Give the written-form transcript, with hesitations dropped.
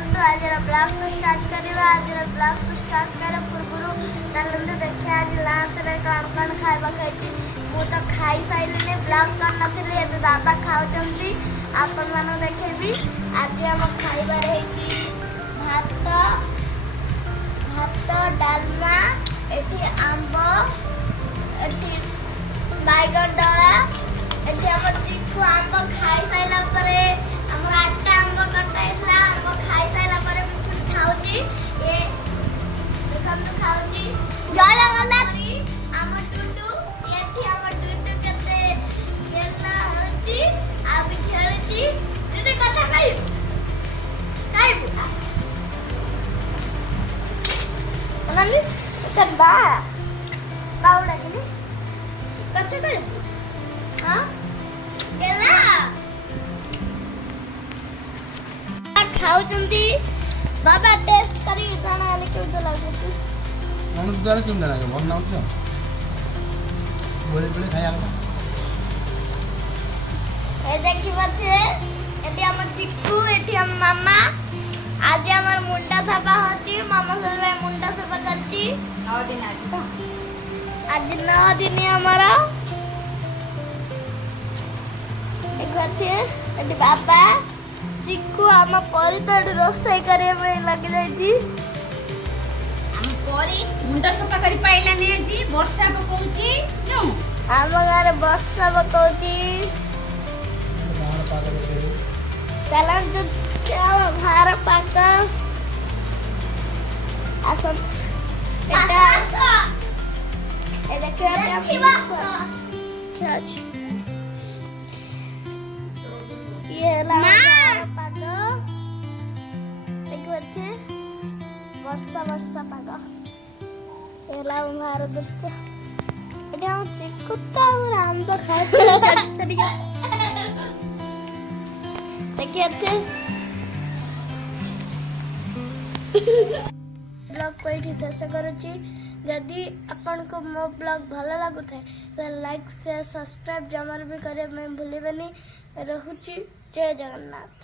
चलते आज ब्लॉग को स्टार्ट करवा। आज ब्लॉग को स्टार्ट करे पूर्व चलते देखिए आज लंच रे कौन कौन खाइबा खाई। मु तो खाई सारे ब्लॉग कर नी ए दादा खाऊँगी आपण मान देखेबी। आज आम खाइबार भात भात डालमा एठी आंब एठी बैगन डला एठी आम चिकू आंब खाई साइला परे हमर आटा आंब कटाइला आंब खाई साइला परे मु खाउची ए देखम तो खाउची जय जगन्नाथ आम टुटू एठी आम टुटू केते गेला होची आबी खेलची तुते कथा काई बुटा नन्नी कर बा बाउडा के कथा काई हां गेला खाऊचंती बाबा टेस्ट करी जाना आले केउतो लागुची मन द्वारा केम जाना के बन्ना उठो बोले बोले खाई आलो ए देखि बथे एटी हम चिक्कू एटी हम मामा आज हमर मुंडा सफा होची मामा सलवे मुंडा सफा करची 9 दिन आज 9 दिन हमारा एक बथे एटी बाबा चिक्कू आम परी तो रोषई करने लगी जाइए हम परी मुंडा सफा करी पाइला ने जी वर्षा पकोउची नो आम गारे वर्षा पकोउची चलन तो क्या भार पाक आसन एटा ए देखिबा अच्छा ये ला पाग देखते वर्षा वर्षा पाग ये ला हमारा दोस्त एटा हम चिकुता और आम तो खाते चटचटी देखते ब्लॉग को ये शेष करुच्ची। जदि आपन को मो ब्लॉग भल लगुए तो लाइक शेयर सब्सक्राइब जमार भी करें भूलें। रहुची जय जगन्नाथ।